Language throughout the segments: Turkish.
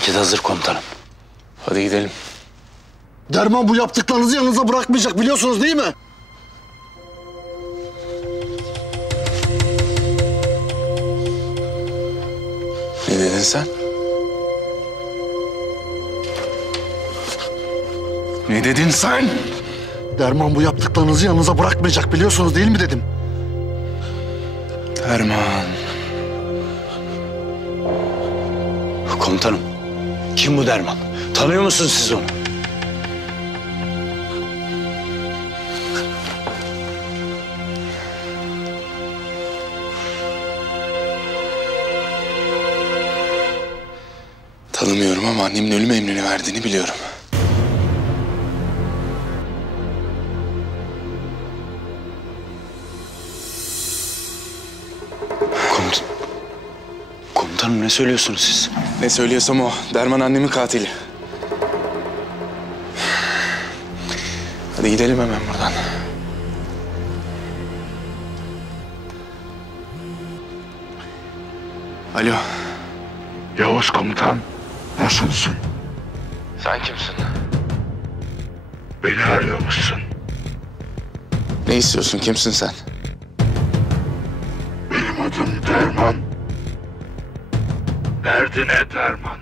Paket hazır komutanım. Hadi gidelim. Derman bu yaptıklarınızı yanınıza bırakmayacak, biliyorsunuz değil mi? Ne dedin sen? Ne dedin sen? Derman bu yaptıklarınızı yanınıza bırakmayacak, biliyorsunuz değil mi dedim. Derman. Komutanım, kim bu Derman? Tanıyor musunuz siz onu? Tanımıyorum ama annemin ölüm emrini verdiğini biliyorum. Komutanım ne söylüyorsunuz siz? Ne söylüyorsam o. Derman annemin katili. Hadi gidelim hemen buradan. Alo. Yavuz komutan, nasılsın? Sen kimsin? Beni arıyormuşsun. Ne istiyorsun? Kimsin sen? Benim adım Derman. Derdine derman.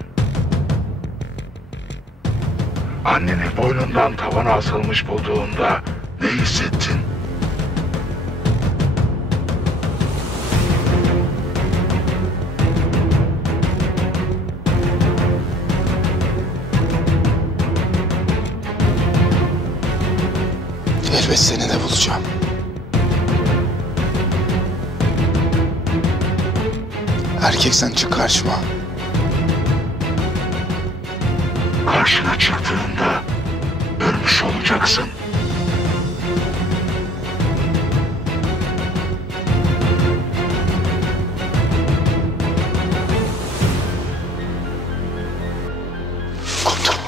Anneni boynundan tavana asılmış bulduğunda ne hissettin? Elbet seni de bulacağım. Erkeksen çık karşıma. Karşına çıktığında ölmüş olacaksın. Komutanım.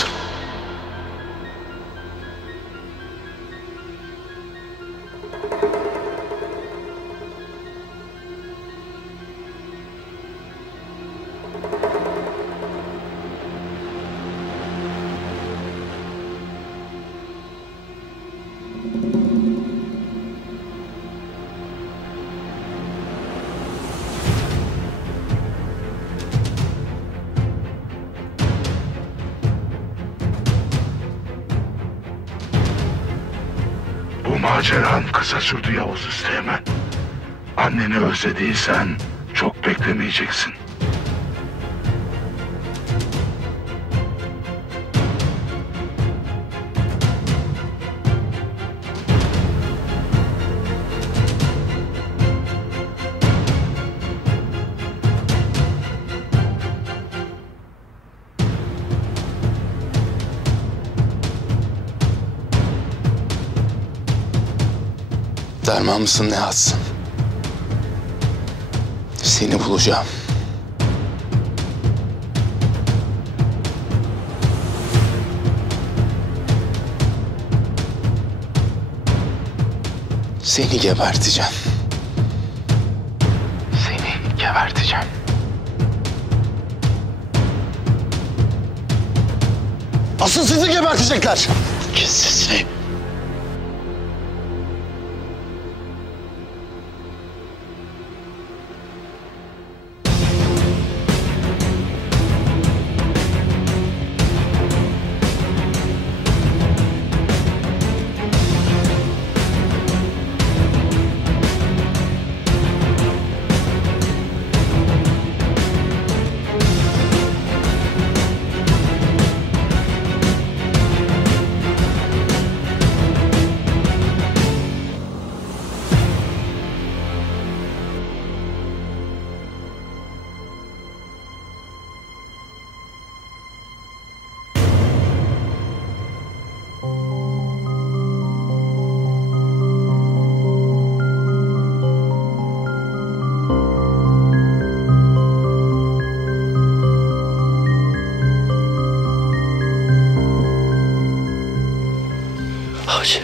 Bu maceran kısa sürdü Yavuz Üsteğmen. Anneni özlediysen çok beklemeyeceksin. Derman mısın ne atsın? Seni bulacağım. Seni geberteceğim. Seni geberteceğim. Asıl sizi gebertecekler. Kes sesini. Hacı.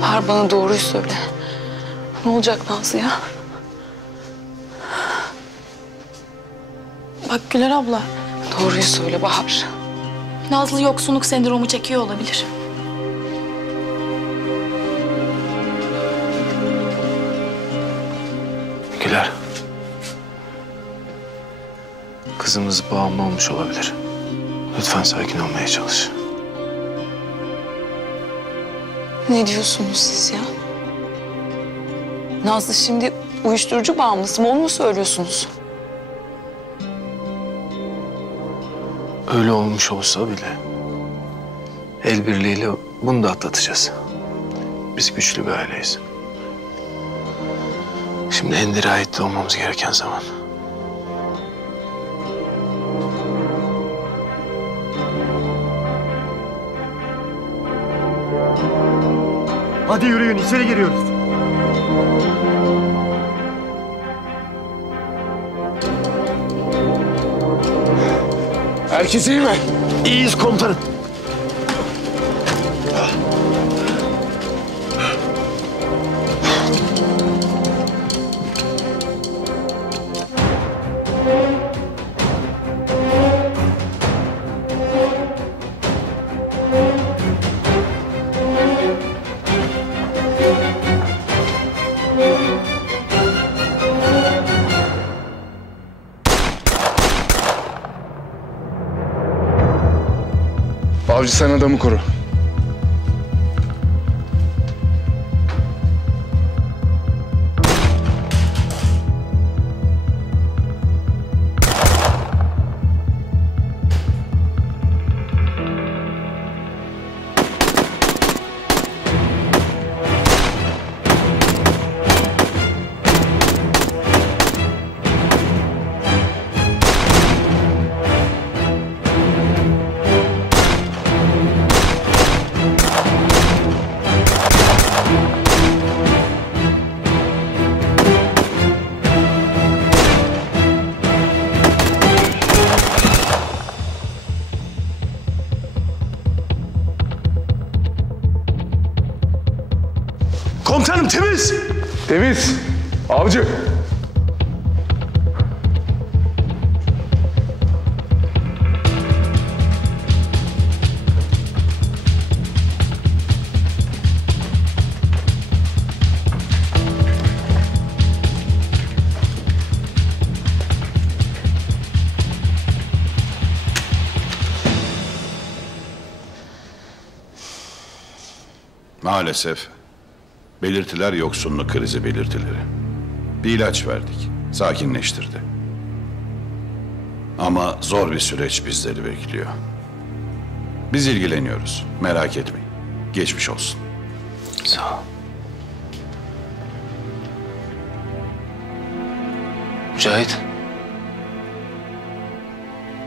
Bahar, bana doğruyu söyle. Ne olacak Nazlı ya? Bak Güler abla, Doğruyu söyle Bahar. Nazlı yoksunluk sendromu çekiyor olabilir. Güler. Kızımız bağımlı olmuş olabilir. Lütfen sakin olmaya çalış. Ne diyorsunuz siz ya? Nazlı şimdi uyuşturucu bağımlısı mı? Onu mu söylüyorsunuz? Öyle olmuş olsa bile el birliğiyle bunu da atlatacağız. Biz güçlü bir aileyiz. Şimdi en dirayetli olmamız gereken zaman. Hadi yürüyün, içeri giriyoruz. Herkes iyi mi? İyiyiz komutanım. Avcı sen adamı koru. Komutanım temiz. Temiz. Avcı. Maalesef belirtiler yoksunluk krizi belirtileri. Bir ilaç verdik, sakinleştirdi. Ama zor bir süreç bizleri bekliyor. Biz ilgileniyoruz, merak etmeyin. Geçmiş olsun. Sağ ol. Mücahit.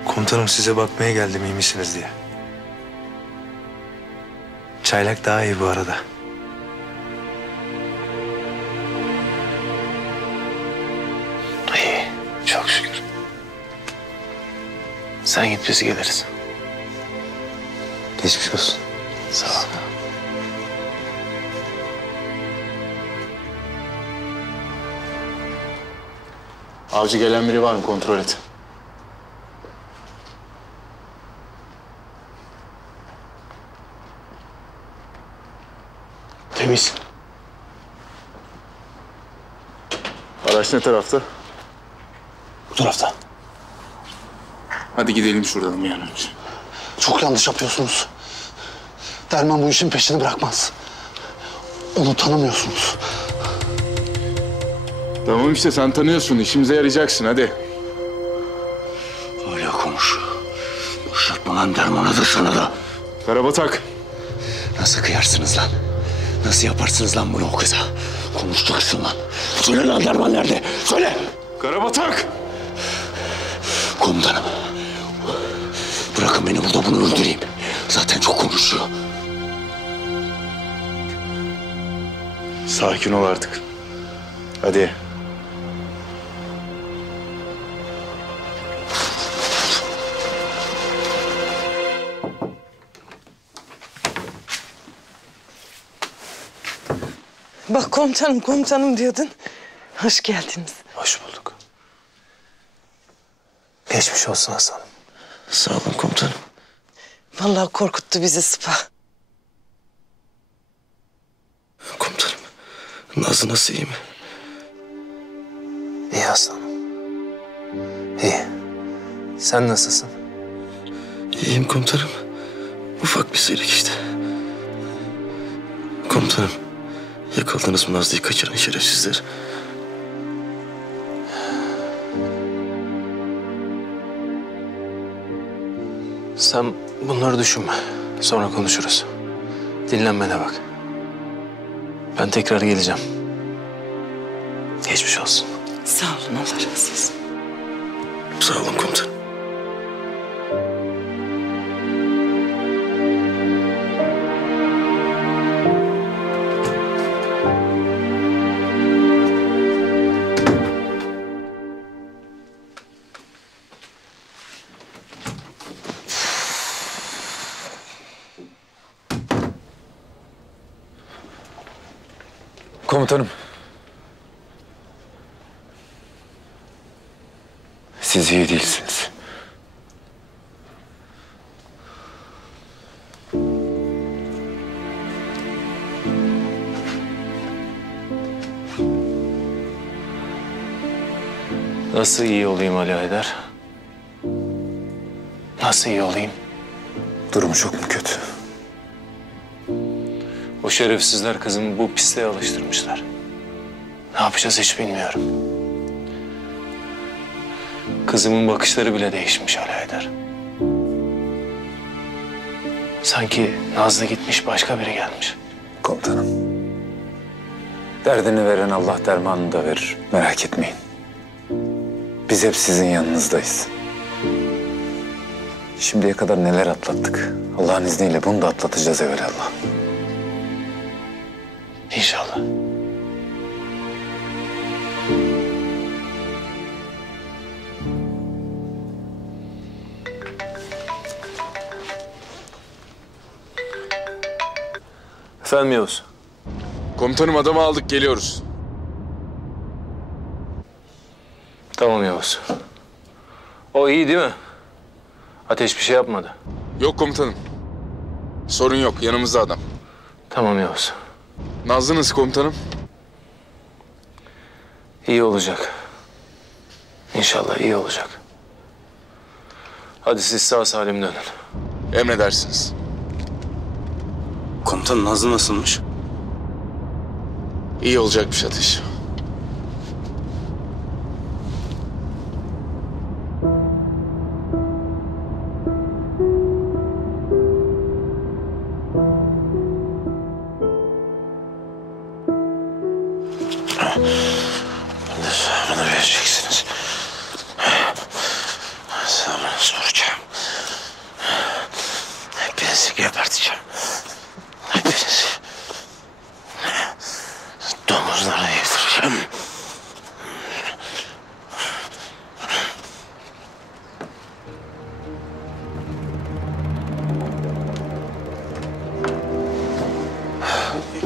Komutanım size bakmaya geldim iyi misiniz diye. Çaylak daha iyi bu arada. İyi. Çok şükür. Sen git biz geliriz. Geçmiş olsun. Sağ ol. Avcı gelen biri var mı? Kontrol et. Temiz. Araç ne tarafta? Bu tarafta. Hadi gidelim şuradan bir an önce. Çok yanlış yapıyorsunuz. Derman bu işin peşini bırakmaz. Onu tanımıyorsunuz. Tamam işte sen tanıyorsun. İşimize yarayacaksın hadi. Hala konuş. Başlatma lan Derman'a da sana da. Karabatak. Nasıl kıyarsınız lan? Nasıl yaparsınız lan bunu o kıza? Konuşacaksın lan. Söyle lan Derman nerede? Söyle! Karabatak! Komutanım. Bırakın beni burada bunu öldüreyim. Zaten çok konuşuyor. Sakin ol artık. Hadi. Bak komutanım diyordun. Hoş geldiniz. Hoş bulduk. Geçmiş olsun Hasan'ım. Sağ olun komutanım. Vallahi korkuttu bizi Sıpa. Komutanım. Nazlı nasıl, iyi mi? İyi Hasan'ım. İyi. Sen nasılsın? İyiyim komutanım. Ufak bir sıyrık işte. Komutanım. Yakaladınız mı Nazlı'yı kaçıran şerefsizleri? Sen bunları düşünme. Sonra konuşuruz. Dinlenmene bak. Ben tekrar geleceğim. Geçmiş olsun. Sağ olun, Allah razı olsun. Sağ olun komutanım. Komutanım. Siz iyi değilsiniz. Nasıl iyi olayım Ali Haydar? Nasıl iyi olayım? Durumu çok mu kötü? O şerefsizler kızımı bu pisliğe alıştırmışlar. Ne yapacağız hiç bilmiyorum. Kızımın bakışları bile değişmiş Ali Haydar. Sanki Nazlı gitmiş, başka biri gelmiş. Komutanım. Derdini veren Allah dermanını da verir. Merak etmeyin. Biz hep sizin yanınızdayız. Şimdiye kadar neler atlattık. Allah'ın izniyle bunu da atlatacağız evvelallah. İnşallah. Efendim Yavuz? Komutanım adamı aldık, geliyoruz. Tamam Yavuz. O iyi değil mi? Ateş bir şey yapmadı. Yok komutanım. Sorun yok, yanımızda adam. Tamam Yavuz. Nazlı nasıl komutanım? İyi olacak. İnşallah iyi olacak. Hadi siz sağ salim dönün. Emredersiniz. Komutanım Nazlı nasılmış? İyi olacakmış Ateş. Bana vereceksiniz. Sana soracağım. Hepinizi geberteceğim. Hepinizi. Domuzlara yedireceğim.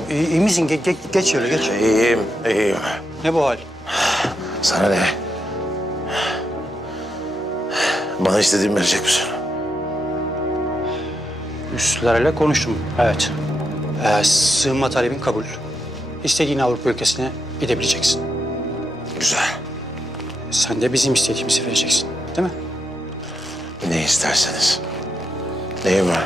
İyi misin? Geç şöyle, geç. İyiyim, iyiyim. Ne bu hal? Sana ne? Bana istediğimi verecek misin? Üstlerle konuştum, evet. Sığınma talebin kabul. İstediğin Avrupa ülkesine gidebileceksin. Güzel. Sen de bizim istediğimizi vereceksin, değil mi? Ne isterseniz. Neyim var?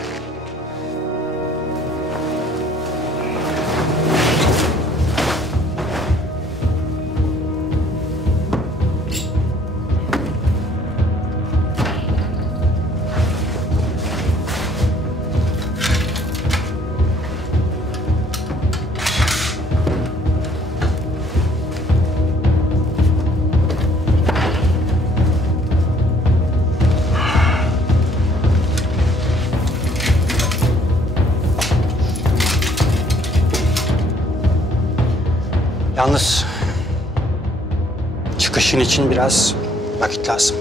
Yalnız çıkışın için biraz vakit lazım.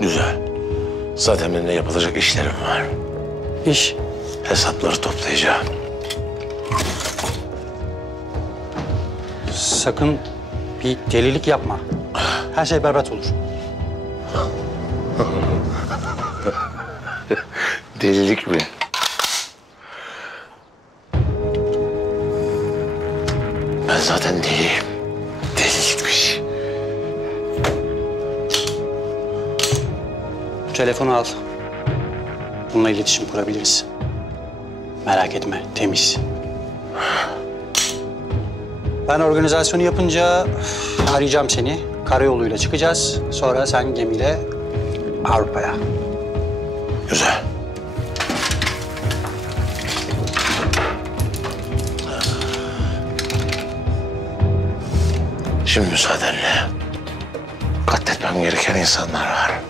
Güzel. Zaten benim de yapılacak işlerim var. İş? Hesapları toplayacağım. Sakın bir delilik yapma. Her şey berbat olur. Delilik mi? Ben zaten deliyim. Delilikmiş. Telefonu al. Bununla iletişim kurabiliriz. Merak etme, temiz. Ben organizasyonu yapınca arayacağım seni. Karayoluyla çıkacağız. Sonra sen gemiyle Avrupa'ya. Güzel. Şimdi müsaadenle katletmem gereken insanlar var.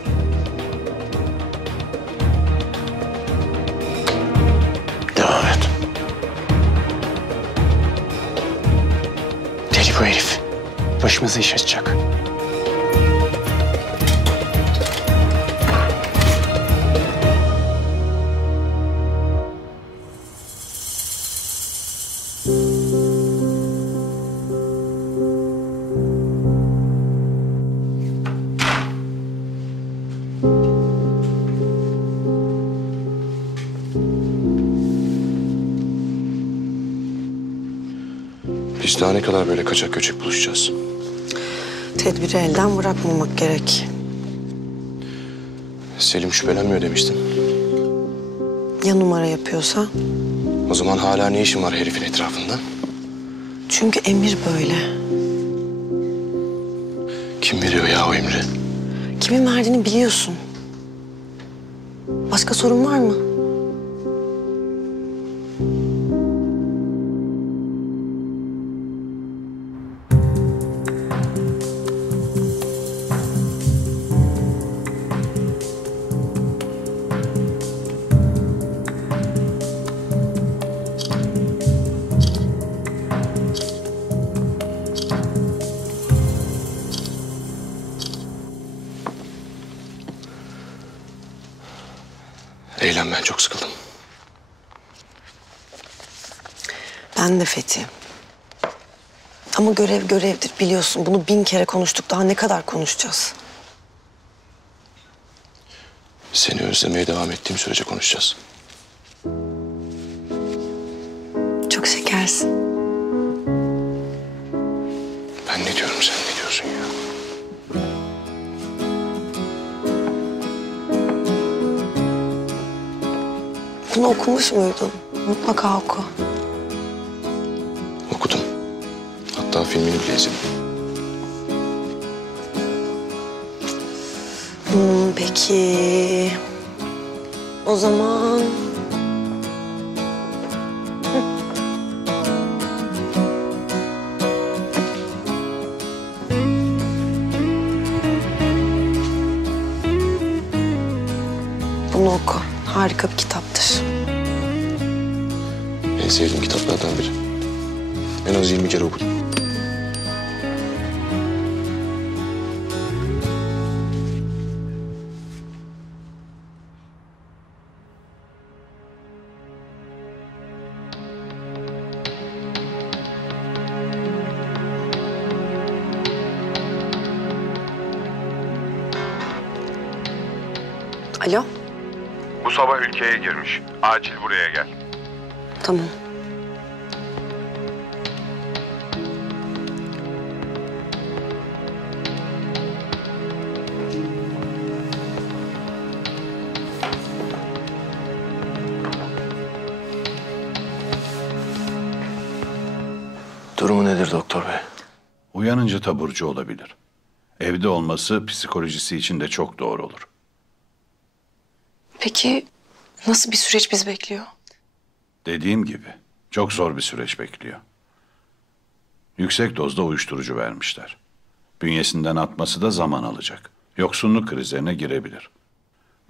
Devam et. Deli bu herif. Başımıza iş açacak. Biz daha ne kadar böyle kaçak göçek buluşacağız? Tedbiri elden bırakmamak gerek. Selim şüphelenmiyor demiştin. Ya numara yapıyorsa? O zaman hala ne işin var herifin etrafında? Çünkü emir böyle. Kim veriyor ya o emri? Kimin verdiğini biliyorsun. Başka sorun var mı? Eylem, ben çok sıkıldım. Ben de Fethi. Ama görev görevdir biliyorsun. Bunu 1000 kere konuştuk. Daha ne kadar konuşacağız? Seni özlemeye devam ettiğim sürece konuşacağız. Çok şekersin. Ben ne diyorum, sen ne diyorsun ya? Bunu okumuş muydun? Mutlaka oku. Okudum. Hatta filmini bile izledim. Peki. O zaman... Bunu oku. Harika bir kitaptır. En sevdiğim kitaplardan biri. En az 20 kere okudum. Alo? Bu sabah ülkeye girmiş. Acil buraya gel. Tamam. Durumu nedir doktor bey? Uyanınca taburcu olabilir. Evde olması psikolojisi için de çok doğru olur. Peki nasıl bir süreç bizi bekliyor? Dediğim gibi çok zor bir süreç bekliyor. Yüksek dozda uyuşturucu vermişler. Bünyesinden atması da zaman alacak. Yoksunluk krizlerine girebilir.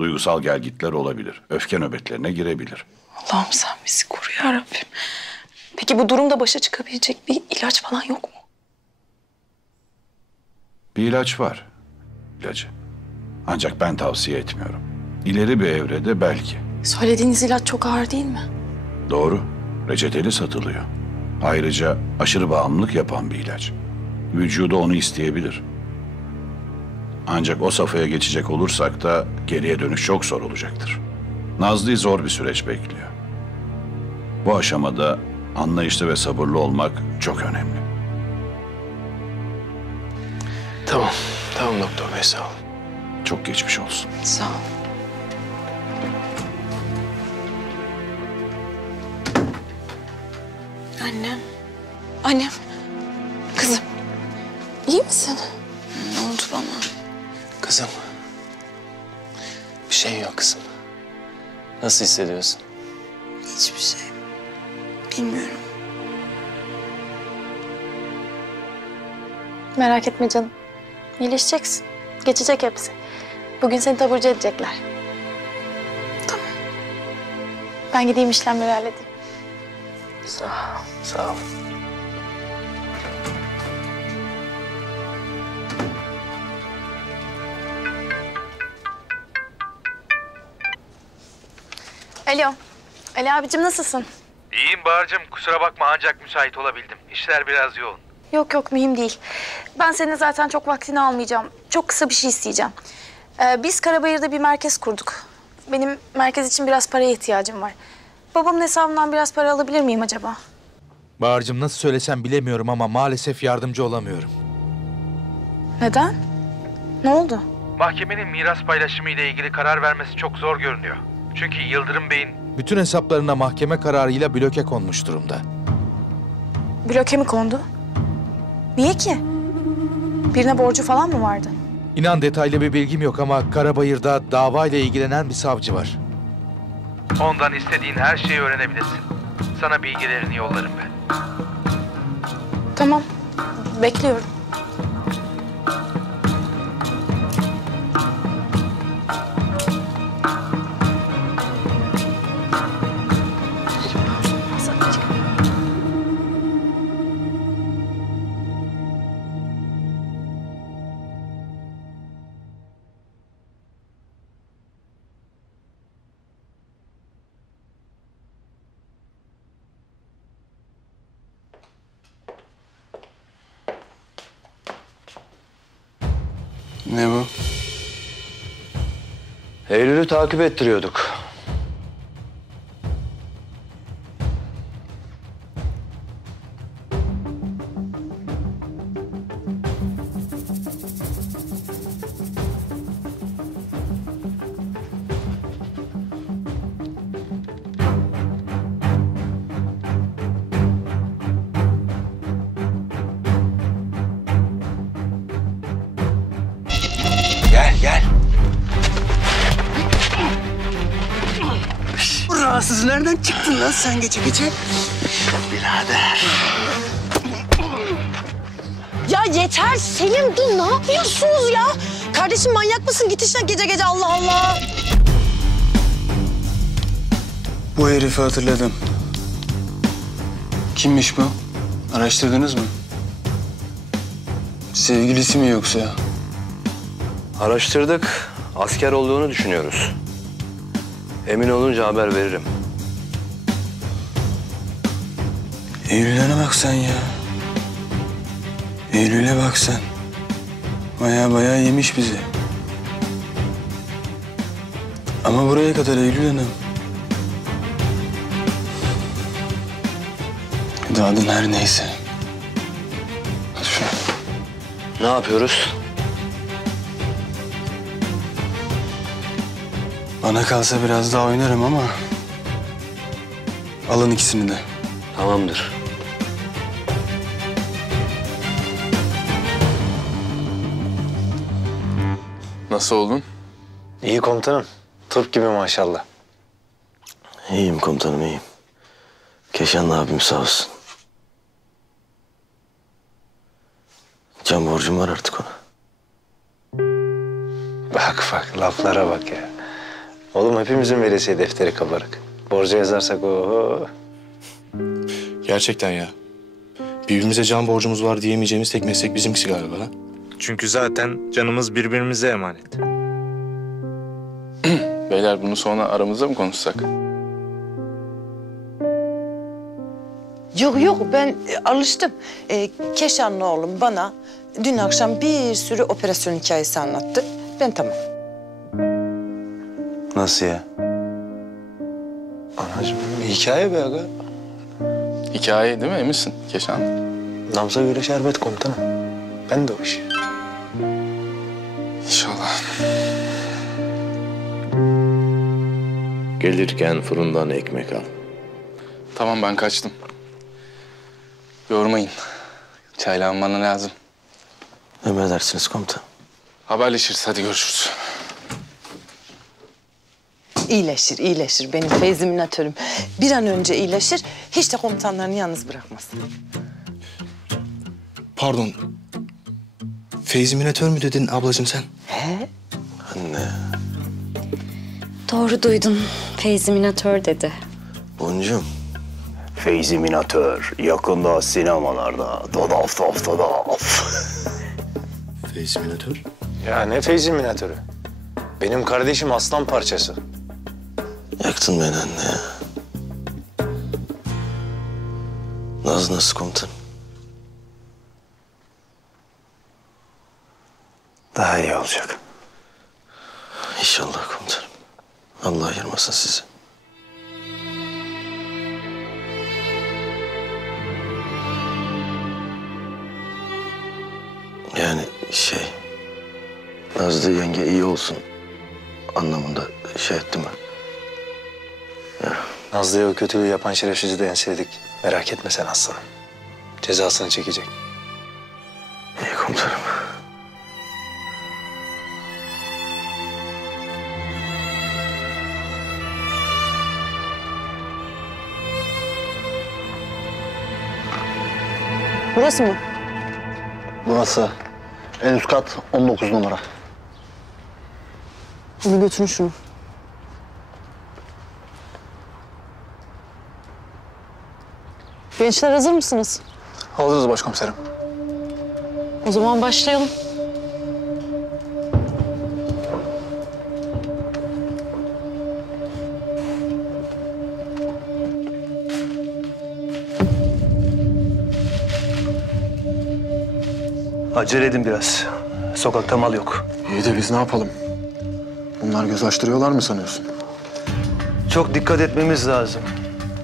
Duygusal gelgitler olabilir. Öfke nöbetlerine girebilir. Allah'ım sen bizi koru ya Rabbim. Peki bu durumda başa çıkabilecek bir ilaç falan yok mu? Bir ilaç var. İlacı. Ancak ben tavsiye etmiyorum. İleri bir evrede belki. Söylediğiniz ilaç çok ağır değil mi? Doğru. Reçeteli satılıyor. Ayrıca aşırı bağımlılık yapan bir ilaç. Vücudu onu isteyebilir. Ancak o safhaya geçecek olursak da geriye dönüş çok zor olacaktır. Nazlı'yı zor bir süreç bekliyor. Bu aşamada anlayışlı ve sabırlı olmak çok önemli. Tamam. Tamam doktor bey, sağ ol. Çok geçmiş olsun. Sağ ol. Annem. Annem. Kızım. İyi misin? Ne oldu bana? Kızım. Bir şey yok kızım. Nasıl hissediyorsun? Hiçbir şey. Bilmiyorum. Merak etme canım. İyileşeceksin. Geçecek hepsi. Bugün seni taburcu edecekler. Tamam. Ben gideyim işlemleri halledeyim. Sağ ol. Sağ ol. Alo. Ali abicim nasılsın? İyiyim Bahar'cığım. Kusura bakma ancak müsait olabildim. İşler biraz yoğun. Yok yok, mühim değil. Ben senin zaten çok vaktini almayacağım. Çok kısa bir şey isteyeceğim. Biz Karabayır'da bir merkez kurduk. Benim merkez için biraz paraya ihtiyacım var. Babamın hesabından biraz para alabilir miyim acaba? Bahar'cığım nasıl söylesem bilemiyorum ama maalesef yardımcı olamıyorum. Neden? Ne oldu? Mahkemenin miras paylaşımı ile ilgili karar vermesi çok zor görünüyor. Çünkü Yıldırım Bey'in bütün hesaplarına mahkeme kararıyla bloke konmuş durumda. Bloke mi kondu? Niye ki? Birine borcu falan mı vardı? İnan detaylı bir bilgim yok ama Karabayır'da davayla ilgilenen bir savcı var. Ondan istediğin her şeyi öğrenebilirsin. Sana bilgilerini yollarım ben. Tamam. Bekliyorum. Ne bu? Eylül'ü takip ettiriyorduk. Gel, gel. Rahatsız nereden çıktın lan sen gece gece? Birader. Ya yeter Selim, dur, ne yapıyorsunuz ya? Kardeşim manyak mısın? Git işine gece gece, Allah Allah. Bu herifi hatırladım. Kimmiş bu? Araştırdınız mı? Sevgilisi mi yoksa? Araştırdık. Asker olduğunu düşünüyoruz. Emin olunca haber veririm. Eylül'e bak sen ya. Eylül'e bak sen. Baya yemiş bizi. Ama buraya kadar Eylül Hanım. Adın her neyse. Hadi şuna. Ne yapıyoruz? Bana kalsa biraz daha oynarım ama... alın ikisini de. Tamamdır. Nasıl oldun? İyi komutanım. Tıp gibi maşallah. İyiyim komutanım, iyiyim. Keşanlı abim sağ olsun. Can borcum var artık ona. Bak laflara bak ya. Oğlum hepimizin veresiye defteri kabarık. Borca yazarsak oho. Gerçekten ya. Birbirimize can borcumuz var diyemeyeceğimiz tek meslek bizimkisi galiba. Ha? Çünkü zaten canımız birbirimize emanet. Beyler bunu sonra aramızda mı konuşsak? Yok yok ben alıştım. Keşanlı oğlum bana dün akşam bir sürü operasyon hikayesi anlattı. Ben tamam. Nasıl ya? Anacığım hikaye be aga. Hikaye değil mi? Eminsin Keşan? Nabza göre şerbet komutanım. Ben de o iş. İnşallah. Gelirken fırından ekmek al. Tamam ben kaçtım. Yormayın. Çaylan bana lazım. Emredersiniz komutan. Haberleşiriz. Hadi görüşürüz. İyileşir, iyileşir. Benim Feyzi minatörüm. Bir an önce iyileşir, hiç de komutanlarını yalnız bırakmaz. Pardon. Feyzi minatör mü dedin ablacığım sen? He? Anne. Doğru duydun. Feyzi minatör dedi. Boncuğum. Feyzi Minatör yakında sinemalarda. Dodaf dof dodaf. Feyzi minatör? Ya ne Feyzi minatörü? Benim kardeşim aslan parçası. Yaktın beni anne ya. Naz nasıl komutan? Daha iyi olacak. İnşallah komutanım. Allah ayırmasın sizi. Yani Nazlı yenge iyi olsun anlamında etti mi? Ya. Nazlı'ya o kötülüğü yapan şerefsizi de enseledik. Merak etme sen aslanım. Cezasını çekecek. İyi komutanım. Burası mı? Burası. En üst kat 19 numara. Hadi götürün şunu. Gençler hazır mısınız? Hazırız başkomiserim. O zaman başlayalım. Acele edin biraz. Sokakta mal yok. İyi de biz ne yapalım? Bunlar göz açtırıyorlar mı sanıyorsun? Çok dikkat etmemiz lazım.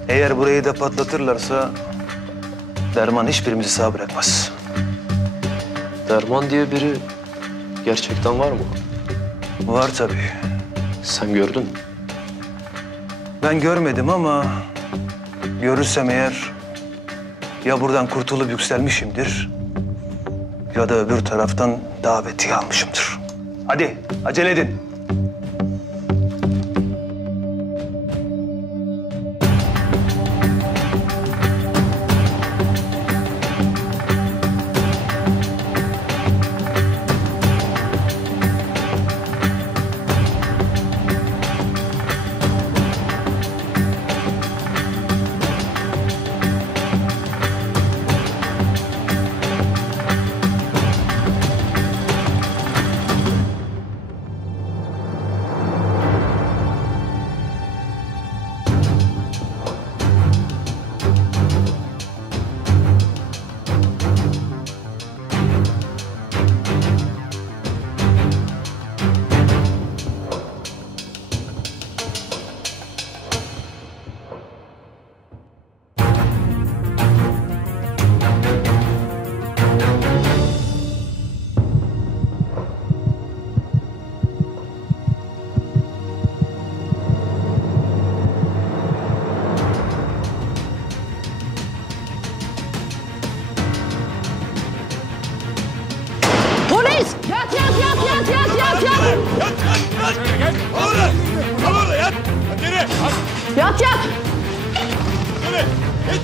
Eğer burayı da patlatırlarsa Derman hiçbirimizi sağ bırakmaz. Derman diye biri gerçekten var mı? Var tabii. Sen gördün mü? Ben görmedim ama görürsem eğer ya buradan kurtulup yükselmişimdir ya da öbür taraftan davetiye almışımdır. Hadi acele edin. Polis! Yat! Gel. Al orada yat. Hadi yürü. Yat! Yürü. Git.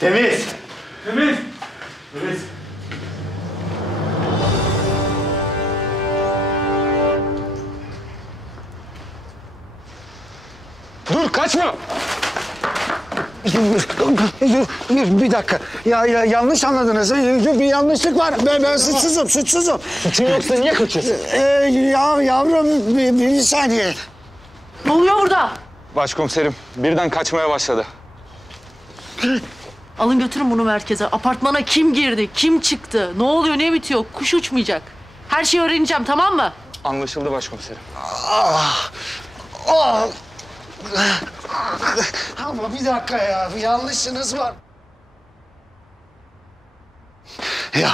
Temiz. Temiz. Temiz. Dur kaçma. Bir dakika. Ya yanlış anladınız. Bir yanlışlık var. Ben suçsuzum. Suçun yoksa niye kaçıyorsun? Yavrum bir saniye. Ne oluyor burada? Başkomiserim birden kaçmaya başladı. Alın götürün bunu merkeze. Apartmana kim girdi, kim çıktı, ne oluyor, ne bitiyor? Kuş uçmayacak. Her şeyi öğreneceğim, tamam mı? Anlaşıldı başkomiserim. Ama bir dakika ya. Bir yanlışınız var. Ya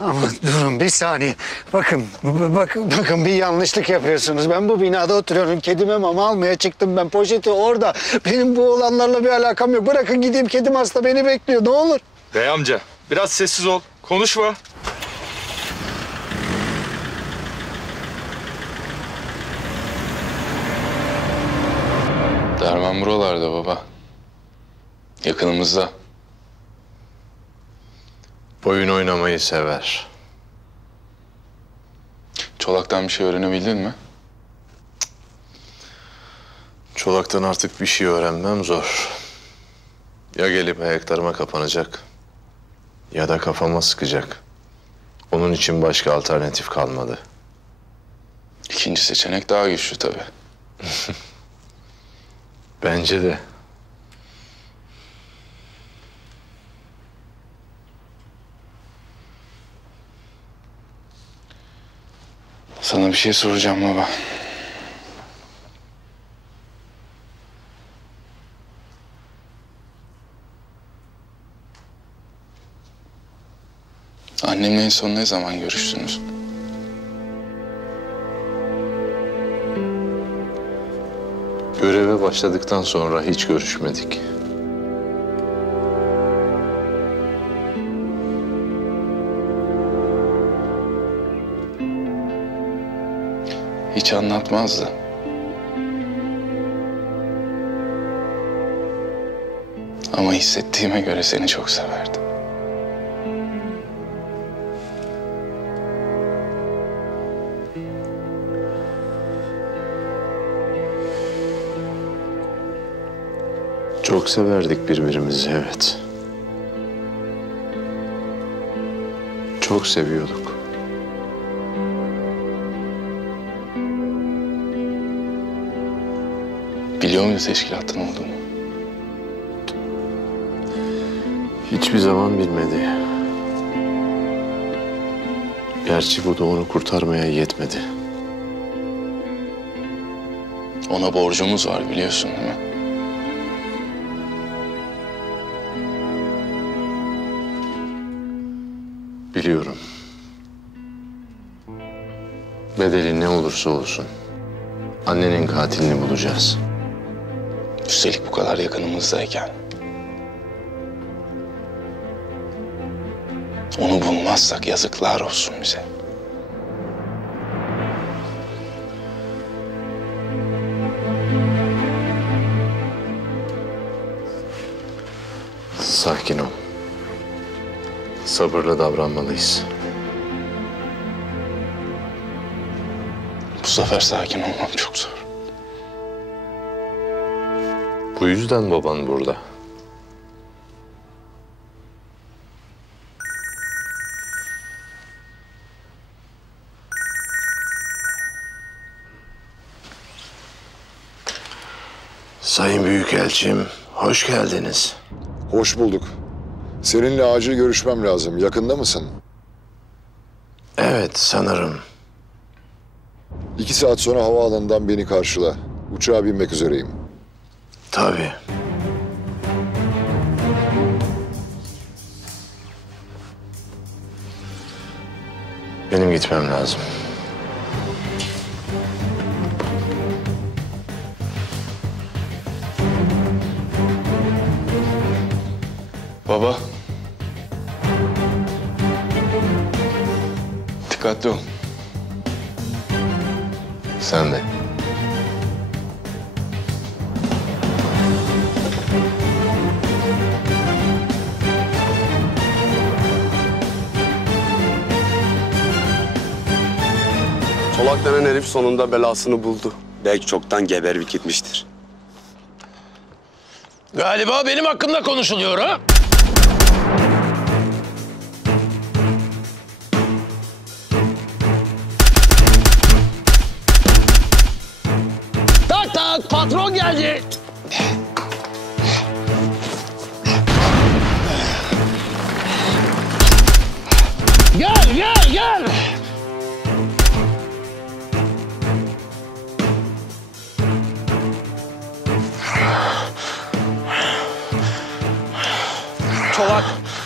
ama durun bir saniye. Bakın bir yanlışlık yapıyorsunuz. Ben bu binada oturuyorum. Kedime mama almaya çıktım ben. Poşeti orada. Benim bu olanlarla bir alakam yok. Bırakın gideyim, kedim hasta beni bekliyor. Ne olur. Bey amca biraz sessiz ol. Konuşma. Derman buralarda baba. Yakınımızda. Oyun oynamayı sever. Çolak'tan bir şey öğrenebildin mi? Çolak'tan artık bir şey öğrenmem zor. Ya gelip ayaklarıma kapanacak ya da kafama sıkacak. Onun için başka alternatif kalmadı. İkinci seçenek daha güçlü tabii. Bence de. Sana bir şey soracağım baba. Annemle en son ne zaman görüştünüz? Göreve başladıktan sonra hiç görüşmedik. Hiç anlatmazdı. Ama hissettiğime göre seni çok severdi. Çok severdik birbirimizi, evet. Çok seviyorduk. Biliyor muydu teşkilattan olduğunu? Hiçbir zaman bilmedi. Gerçi bu da onu kurtarmaya yetmedi. Ona borcumuz var biliyorsun değil mi? Biliyorum. Bedeli ne olursa olsun annenin katilini bulacağız. Üstelik bu kadar yakınımızdayken. Onu bulmazsak yazıklar olsun bize. Sakin ol. Sabırla davranmalıyız. Bu sefer sakin olmam çok zor. Bu yüzden baban burada. Sayın Büyükelçim, hoş geldiniz. Hoş bulduk. Seninle acil görüşmem lazım. Yakında mısın? Evet, sanırım. 2 saat sonra havaalanından beni karşıla. Uçağa binmek üzereyim. Tabii. Benim gitmem lazım. Baba. Dikkatli ol. Sen de. Çolak denen herif sonunda belasını buldu. Belki çoktan geberip gitmiştir. Galiba benim hakkımda konuşuluyor ha? Tak tak, patron geldi. Gel. Çolak,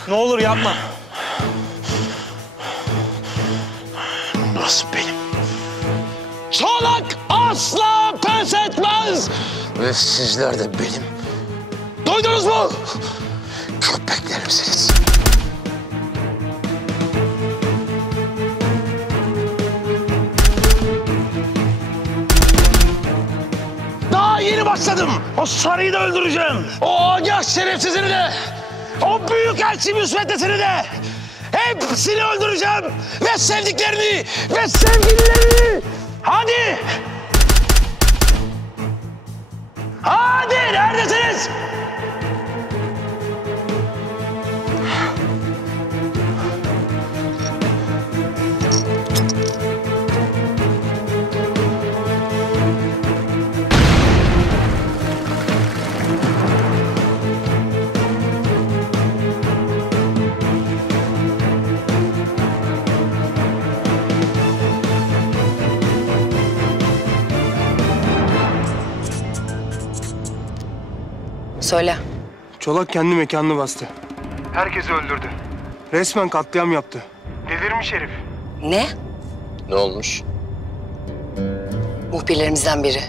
ne olur yapma. Nasıl benim? Çolak asla pes etmez. Ve sizler de benim. Duydunuz mu? Köpeklerimsiniz. Daha yeni başladım. O sarıyı da öldüreceğim. O agah şerefsizini de. O büyükelçi müsveddesini de. Hepsini öldüreceğim. Ve sevdiklerini ve sevgililerini. Hadi. Hadi neredesiniz? Söyle. Çolak kendi mekanını bastı. Herkesi öldürdü. Resmen katliam yaptı. Delirmiş herif. Ne? Ne olmuş? Muhbirlerimizden biri.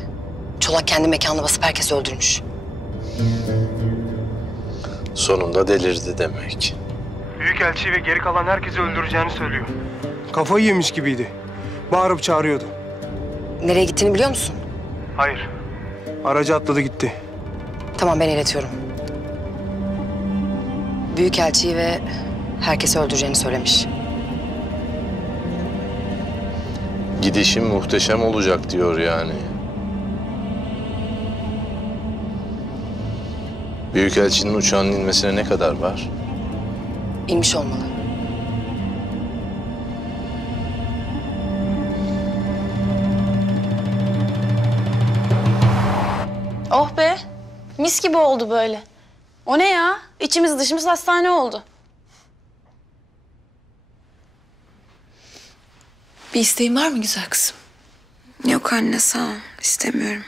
Çolak kendi mekanını basıp herkesi öldürmüş. Sonunda delirdi demek. Büyükelçiyi ve geri kalan herkesi öldüreceğini söylüyor. Kafayı yemiş gibiydi. Bağırıp çağırıyordu. Nereye gittiğini biliyor musun? Hayır. Araca atladı gitti. Tamam, ben iletiyorum. Büyükelçiyi ve herkesi öldüreceğini söylemiş. Gidişim muhteşem olacak diyor yani. Büyükelçinin uçağının inmesine ne kadar var? İnmiş olmalı. Oh be. Mis gibi oldu böyle. O ne ya? İçimiz dışımız hastane oldu. Bir isteğin var mı güzel kızım? Yok anne, sağ ol. İstemiyorum.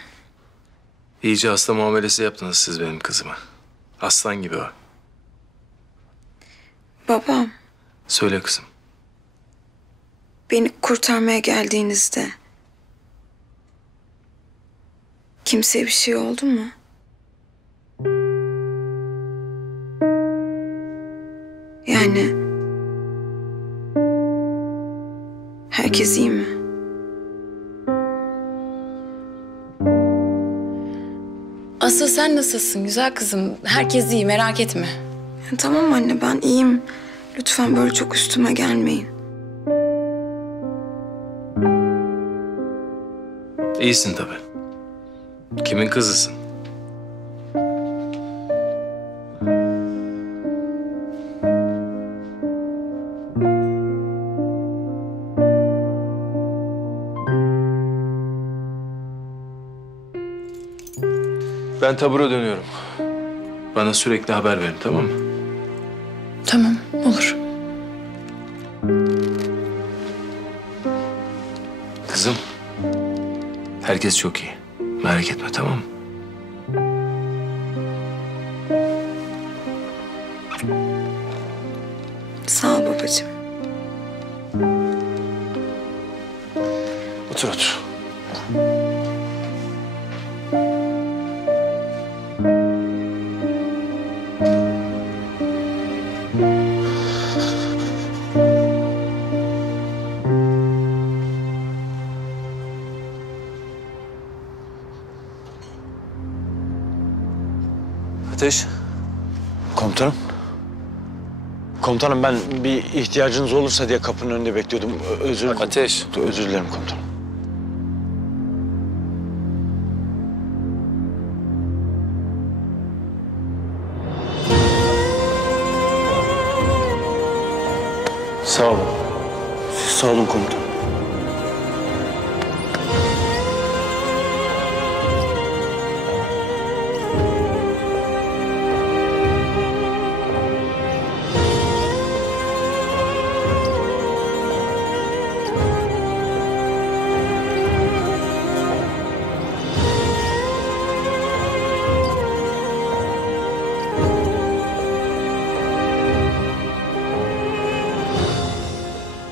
İyice hasta muamelesi yaptınız siz benim kızıma. Aslan gibi o. Babam, Söyle kızım. beni kurtarmaya geldiğinizde kimseye bir şey oldu mu? Yani herkes iyi mi? Asıl sen nasılsın güzel kızım? Herkes iyi, merak etme. Tamam anne, ben iyiyim. Lütfen böyle çok üstüme gelmeyin. İyisin tabii. Kimin kızısın? Ben tabura dönüyorum. Bana sürekli haber verin, tamam mı? Tamam, olur. Kızım, herkes çok iyi. Merak etme, tamam mı? Sağ ol babacığım. Otur otur. Ateş. Komutanım. Komutanım, ben bir ihtiyacınız olursa diye kapının önünde bekliyordum. Ateş. Özür dilerim komutanım. Sağ olun. Siz sağ olun komutanım.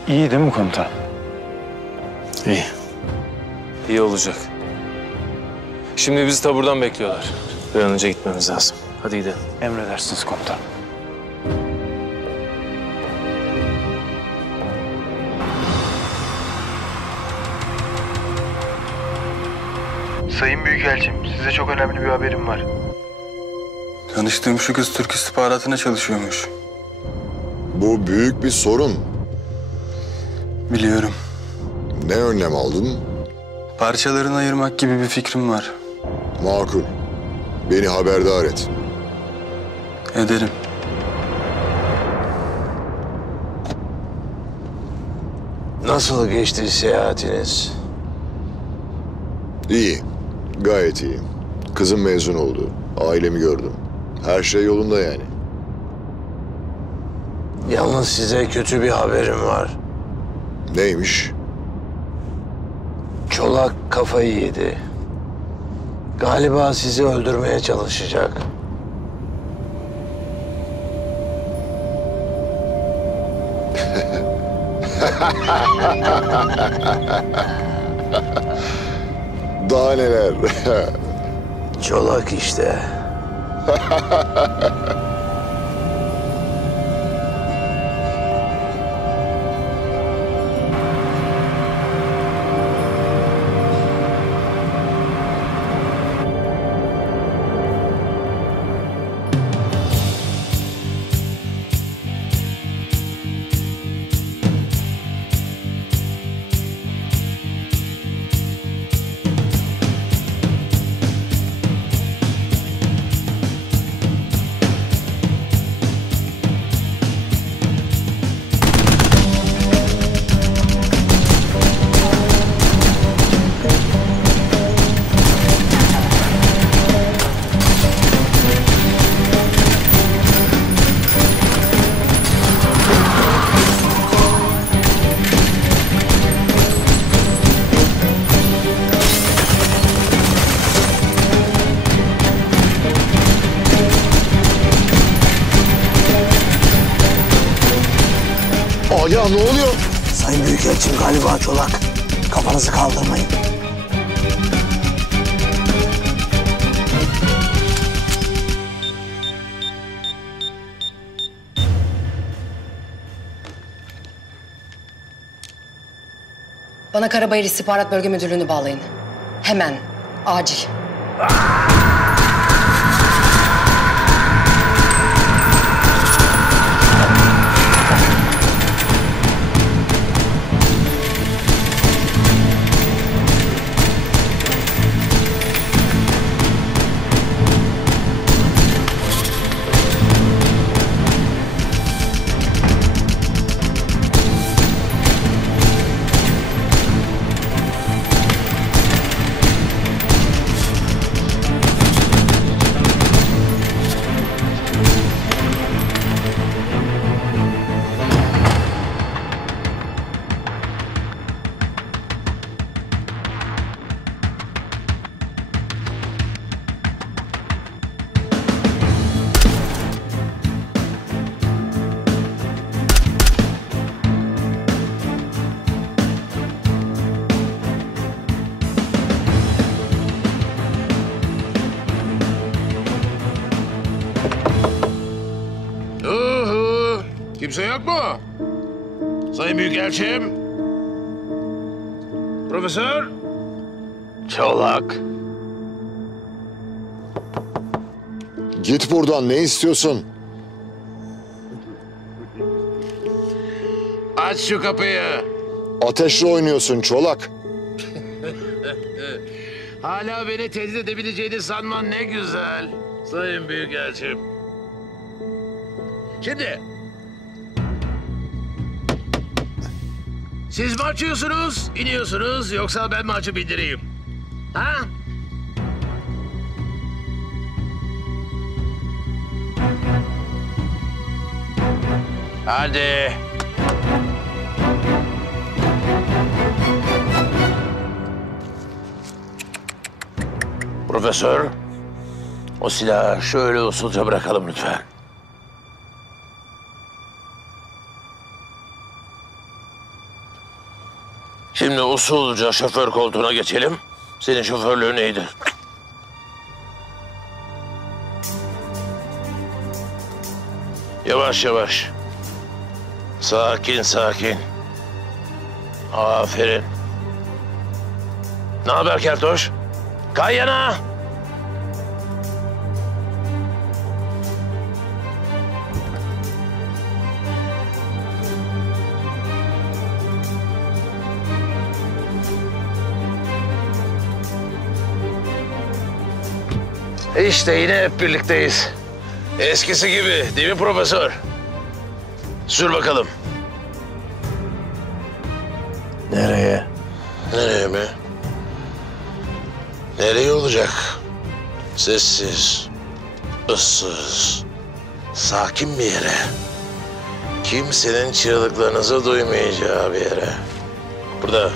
İyi değil mi komutan? İyi. İyi olacak. Şimdi bizi taburdan bekliyorlar. Bir an önce gitmemiz lazım. Hadi gidelim. Emredersiniz komutan. Sayın Büyükelçim, size çok önemli bir haberim var. Tanıştığım şu kız Türk istihbaratına çalışıyormuş. Bu büyük bir sorun. Biliyorum. Ne önlem aldın? Parçalarını ayırmak gibi bir fikrim var. Makul. Beni haberdar et. Ederim. Nasıl geçti seyahatiniz? İyi. Gayet iyi. Kızım mezun oldu. Ailemi gördüm. Her şey yolunda yani. Yalnız size kötü bir haberim var. Neymiş? Çolak kafayı yedi. Galiba sizi öldürmeye çalışacak. Daha neler? Çolak işte. Ya ne oluyor? Sayın Büyükelçim galiba Çolak. Kafanızı kaldırmayın. Bana Karabayır İstihbarat Bölge Müdürlüğü'nü bağlayın. Hemen. Acil. Kimse yok mu? Sayın Büyükelçim. Profesör. Çolak. Git buradan, ne istiyorsun? Aç şu kapıyı. Ateşle oynuyorsun Çolak. Hala beni tehdit edebileceğini sanman ne güzel. Sayın Büyükelçim. Şimdi. Siz mi açıyorsunuz, iniyorsunuz yoksa ben mi açıp indireyim? Ha? Hadi. Profesör, o silahı şöyle usulca bırakalım lütfen. Şimdi usulca şoför koltuğuna geçelim. Senin şoförlüğün neydi? Yavaş yavaş. Sakin sakin. Aferin. Ne haber Kertoş? Kay yana. İşte yine hep birlikteyiz. Eskisi gibi değil mi profesör? Sür bakalım. Nereye? Nereye mi? Nereye olacak? Sessiz, ıssız, sakin bir yere. Kimsenin çığlıklarınızı duymayacağı bir yere. Burada.